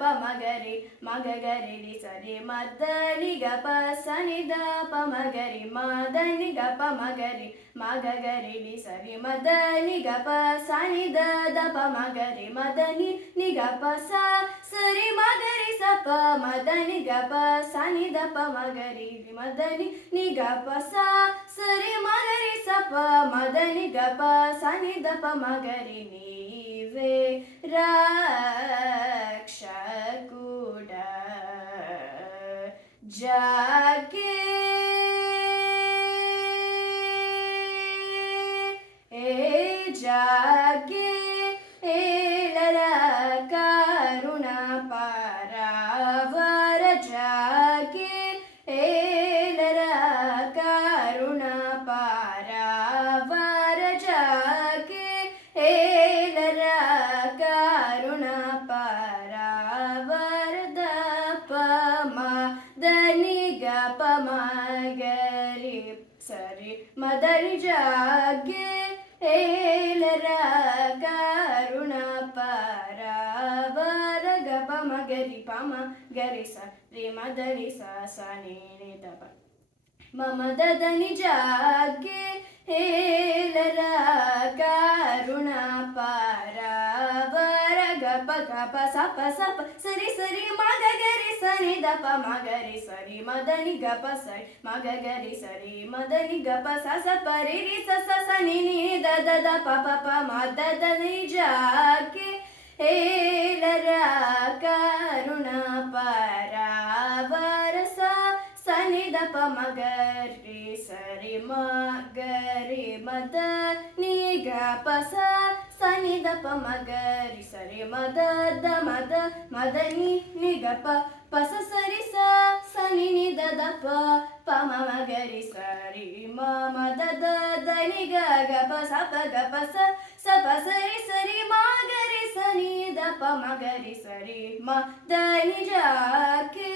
ಪ ಮಗರಿ ಮಗರಿ ರಿ ಸರಿ ಮದ ನಿ ಗ ಪ ಸ ನಿ ದ ಪ ಮಗರಿ ಮದ ನಿ ಗ ಪ ಮಗರಿ ಮಗರಿ ರಿ ಸರಿ ಮದ ನಿ ಗ ಪ ಸ ನಿ ದ ದ ಪ ಮಗರಿ ಮದ ನಿ ಗ ಪ ಸ ಸರಿ ಮಗರಿ ಸ ಪ ಮದ ನಿ ಗ ಪ ಸ ನಿ ದ ಪ ಮಗರಿ ಮದ ನಿ ಗ ಪ ಸ ಸರಿ ಮಗರಿ ಸ ಪ ಮದ ನಿ ಗ ಪ ಸ ನಿ ದ ಪ ಮಗರಿ ನೀವೇ ರಕ್ಷಕುಡ ಜಾಗೆ ಜಾಗೆ ಏಳರ ಕರುಣ ಪರಾವರ ಜಾಗೆ ಏಳರ ಕರುಣ ಪರಾವರ ಜಾಗೆ ಏಳರ ಕರುಣ ಪರಾವರದ ಪಮ ದನಿ ಗ ಪ ಮಗರಿ ಸರಿ ಮದರಿ ಜಾಗೆ ಏಳರ ಕರುಣ ಪರಾವರ ಗ ಪ ಮಗರಿ ಪ ಮಗರಿ ಸ ರಿ ಮದರಿ ಸ ಸ ನಿ ನಿ ದ ಪ ಮಮ ದನಿ ಜಾಗೆ ಏಳರ ಕರುಣ ಪರಾವರ ಗ ಪ ಸ ಪ ಸರಿ ಸರಿ ಮಗ ಗರಿ ಸನಿ ದ ಪ ಮಗರಿ ಸರಿ ಮದನಿ ಗ ಪ ಸರಿ ಮಗ ಗರಿ ಸರಿ ಮದನಿ ಗ ಪ ಸ ಸ ಪರಿ ರಿ ಸ ಸ ಸ ನಿ ನಿ ದ ದ ದ ಪ ಪ ಪ ಮ ದ ದ ನಿ ಜಾಗೆ ಏಳರ ಕರುಣ ಪರಾವರ ಸ ಸನಿ ದ ಪ ಮಗರಿ ಸರಿ ಮಗರಿ ಮದ ನಿ ಗ ಪ ಸ ಸನಿ ದ ಪ ಮಗರಿ ಸರಿ ಮದ ದ ಮದನಿ ನಿ ಗ ಪ ಪ ಸ ಸರಿ ಸ ಸನಿ ನಿ ದ ದ ಪ ಪ ಮ ಮಗರಿ ಸರಿ ಮ ದ ದ ದ ನಿ ಗ ಗ ಪ ಸ ಪ ಗ ಪ ಸ ಸ ಪ ಸರಿ ಸರಿ ಮಗರಿ ಸನಿ ದ ಪ ಮಗರಿ ಸರಿ ಮ ದ ನಿ ಜಾಗೆ